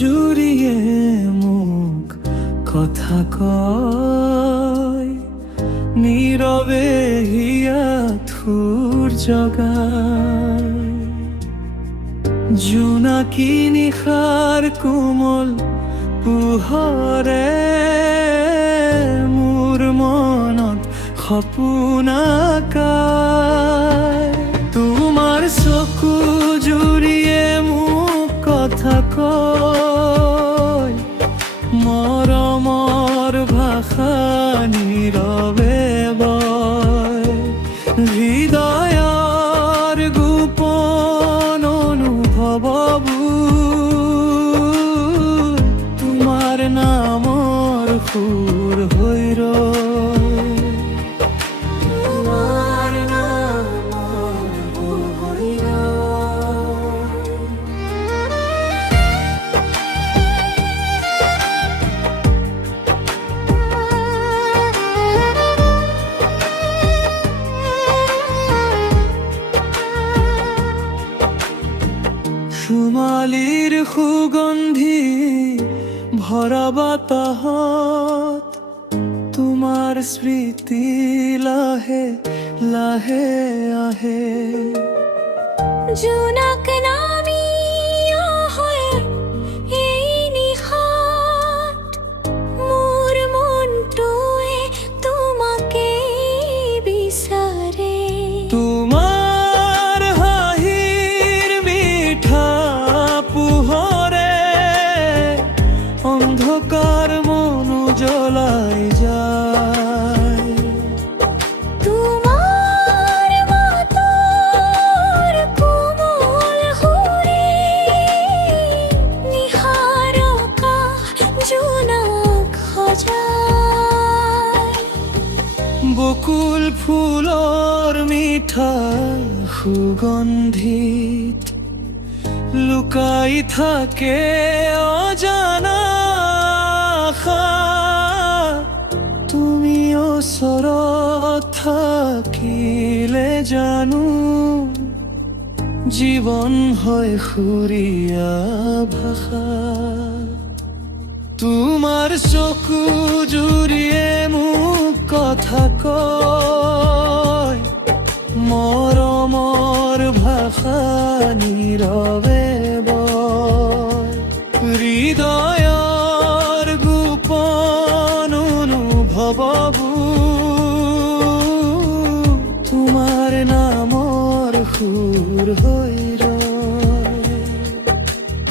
জুড়িয়ে মুখ কথা কয়, নীরবে হিয়া থুর জগায়। জোনাকি নিশাৰ কোমল পোহৰে মোৰ মনত সপোন আঁকায়। তোমাৰ চকু জুৰিয়ে মোক কথা কয়, মৰমৰ ভাষা নীৰৱে বয়। হৃদয়ৰ গোপন অনুভৱবোৰ তোমাৰ নামৰ সুৰ হৈ ৰয়। তোমাৰ নামৰ সুৰ হৈ ৰয়। সুমালিৰ সুগন্ধি ভৰা বাতাহত তোমাৰ স্মৃতি লাহে লাহে আহে। জোনাক নামি আহে এই নিশাত, মোৰ মনটোৱে তোমাকে বিচাৰে। তোমাৰ হাঁহিৰ মিঠা পোহৰে অন্ধকাৰ মন জ্বলাই যায়। তোমাৰ মাতৰ কোমল সুৰে নিশাৰ আকাশ জোনাক সজায়। বকুল ফুলৰ মিঠা সুগন্ধিত লুকাই থাকে অজানা আশা। তুমি ওচৰত থাকিলে জানো জীৱন হয় সুৰীয়া ভাষা। তোমাৰ চকু জুৰিয়ে মোক কথা কয়, মৰমৰ ভাষা নীৰৱে বয়। হৃদয়ৰ গোপন অনুভৱবোৰ তোমাৰ নামৰ সুৰ হৈ ৰয়।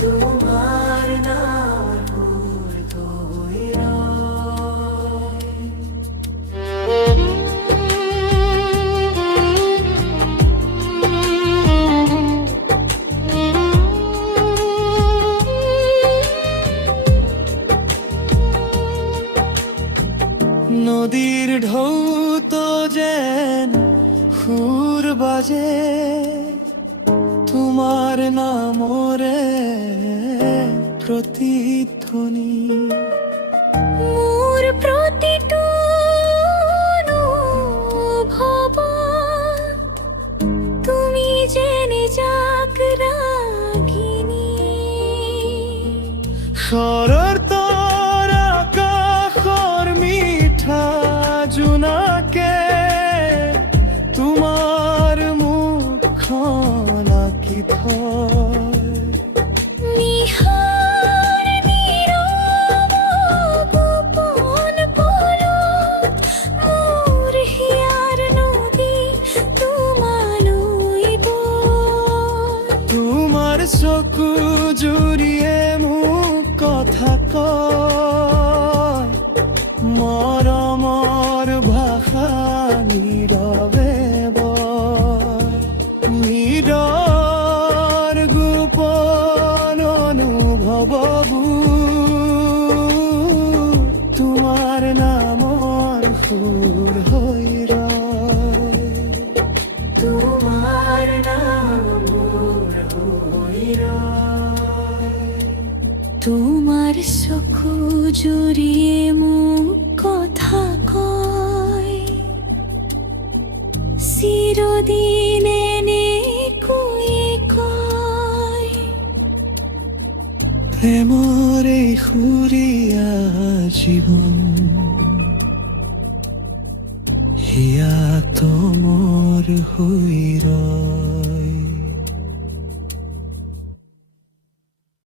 তোমাৰ নামৰ সুৰ হৈ ৰয়। নদীৰ ঢৌতো যেন সুৰ বাজে তোমাৰ নামৰে প্ৰতিধ্বনি। মোৰ প্ৰতিটো অনুভৱত তুমি যেনে জাগৰাগিনী। শৰতৰ আকাশৰ মিঠা জোনাকে তোমাৰ মুখখন আঁকি থয়। নিশাৰ নীৰৱ গোপন পলত মোৰ হিয়াৰ নদী তোমালৈ বয়। তোমাৰ চকু জুৰিয়ে মোক কথা কয়, মৰমৰ ভাষা নীৰৱে বয়। হৃদয়ৰ গোপন অনুভৱবোৰ তোমাৰ নামৰ সুৰ হৈ ৰয়। তোমাৰ নামৰ হৈ ৰয়। তোমাৰ চকু জুৰিয়ে মোক কথা কয়, চিৰদিন এনেকৈয়ে কয়। প্ৰেমৰে সুৰীয়া জীৱন হিয়া তোমৰ হৈ ৰ